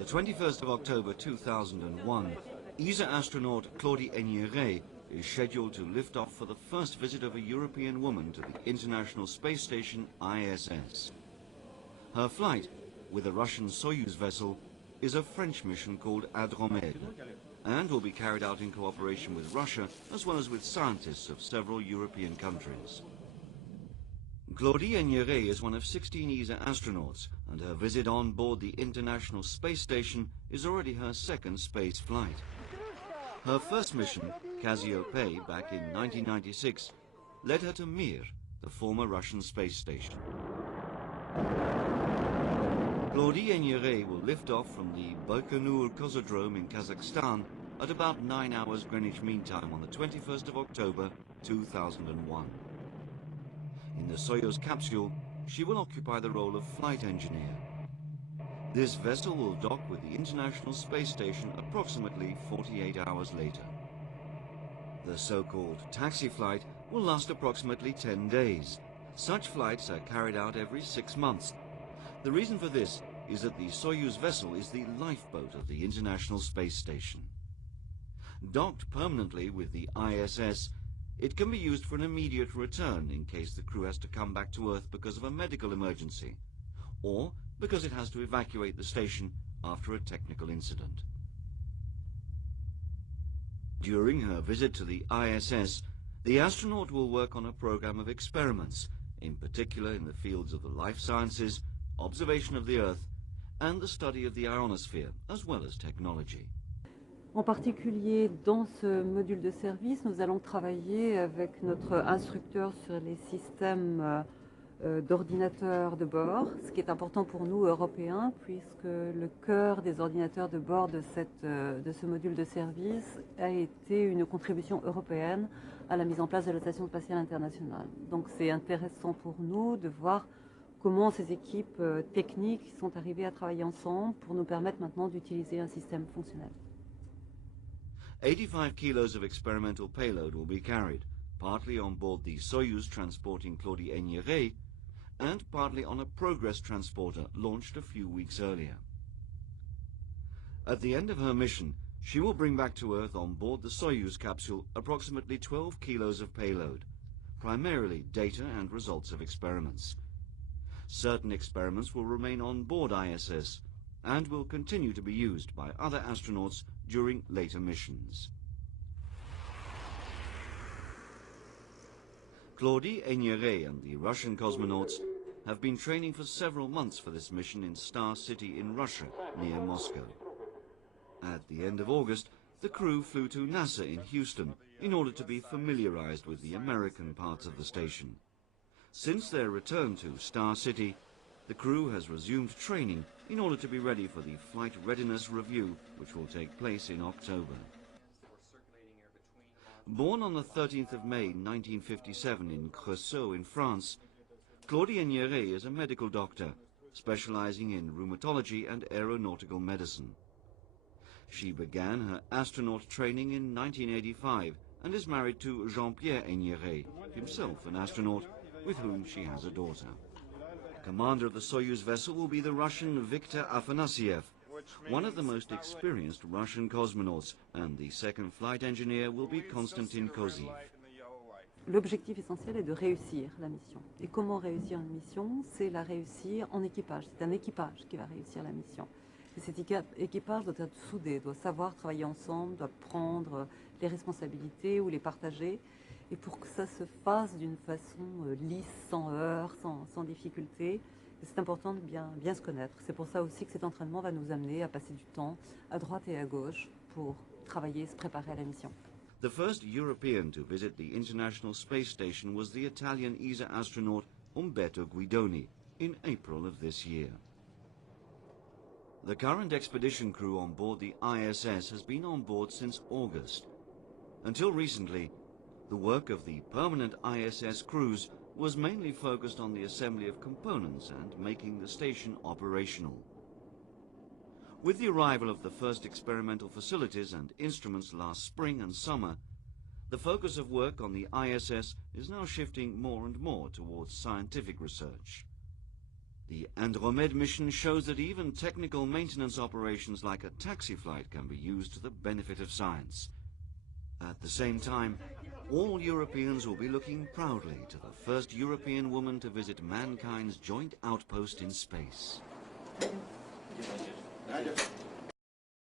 the 21st of October 2001, ESA astronaut Claudie Haignere is scheduled to lift off for the first visit of a European woman to the International Space Station ISS. Her flight, with a Russian Soyuz vessel, is a French mission called Astronaut, and will be carried out in cooperation with Russia as well as with scientists of several European countries. Claudie Haignere is one of 16 ESA astronauts, and her visit on board the International Space Station is already her second space flight. Her first mission, Cassiopeia, back in 1996, led her to Mir, the former Russian space station. Claudie Haignere will lift off from the Baikonur Cosmodrome in Kazakhstan at about 9 hours Greenwich Mean Time on the 21st of October 2001. In the Soyuz capsule, she will occupy the role of flight engineer. This vessel will dock with the International Space Station approximately 48 hours later. The so-called taxi flight will last approximately 10 days. Such flights are carried out every 6 months. The reason for this is that the Soyuz vessel is the lifeboat of the International Space Station. Docked permanently with the ISS, it can be used for an immediate return in case the crew has to come back to Earth because of a medical emergency, or because it has to evacuate the station after a technical incident. During her visit to the ISS, the astronaut will work on a program of experiments, in particular in the fields of the life sciences, observation of the Earth, and the study of the ionosphere, as well as technology. En particulier, dans ce module de service, nous allons travailler avec notre instructeur sur les systèmes d'ordinateurs de bord, ce qui est important pour nous, Européens, puisque le cœur des ordinateurs de bord de ce module de service a été une contribution européenne à la mise en place de la Station spatiale internationale. Donc c'est intéressant pour nous de voir comment ces équipes techniques sont arrivées à travailler ensemble pour nous permettre maintenant d'utiliser un système fonctionnel. 85 kilos of experimental payload will be carried, partly on board the Soyuz transporting Claudie Haignere, and partly on a Progress transporter launched a few weeks earlier. At the end of her mission, she will bring back to Earth on board the Soyuz capsule approximately 12 kilos of payload, primarily data and results of experiments. Certain experiments will remain on board ISS and will continue to be used by other astronauts during later missions. Claudie Haignere and the Russian cosmonauts have been training for several months for this mission in Star City in Russia, near Moscow. At the end of August, the crew flew to NASA in Houston in order to be familiarized with the American parts of the station. Since their return to Star City, the crew has resumed training in order to be ready for the Flight Readiness Review, which will take place in October. Born on the 13th of May 1957 in Creusot in France, Claudie Haignere is a medical doctor, specializing in rheumatology and aeronautical medicine. She began her astronaut training in 1985 and is married to Jean-Pierre Haignere, himself an astronaut, with whom she has a daughter. Commander of the Soyuz vessel will be the Russian Viktor Afanasyev, one of the most experienced Russian cosmonauts, and the second flight engineer will be Konstantin Koziev. L'objectif essentiel est de réussir la mission. Et comment réussir une mission? C'est la réussir en équipage. C'est un équipage qui va réussir la mission. Et cet équipage doit être soudé, doit savoir travailler ensemble, doit prendre les responsabilités ou les partager. Et pour que ça se fasse d'une façon lisse, sans heurts, sans difficulté, c'est important de bien se connaître. C'est pour ça aussi que cet entraînement va nous amener à passer du temps à droite et à gauche pour travailler, se préparer à la mission. The first European to visit the International Space Station was the Italian ESA astronaut Umberto Guidoni in April of this year. The current expedition crew on board the ISS has been on board since August. Until recently, the work of the permanent ISS crews was mainly focused on the assembly of components and making the station operational. With the arrival of the first experimental facilities and instruments last spring and summer, the focus of work on the ISS is now shifting more and more towards scientific research. The Andromeda mission shows that even technical maintenance operations like a taxi flight can be used to the benefit of science. At the same time, all Europeans will be looking proudly to the first European woman to visit mankind's joint outpost in space.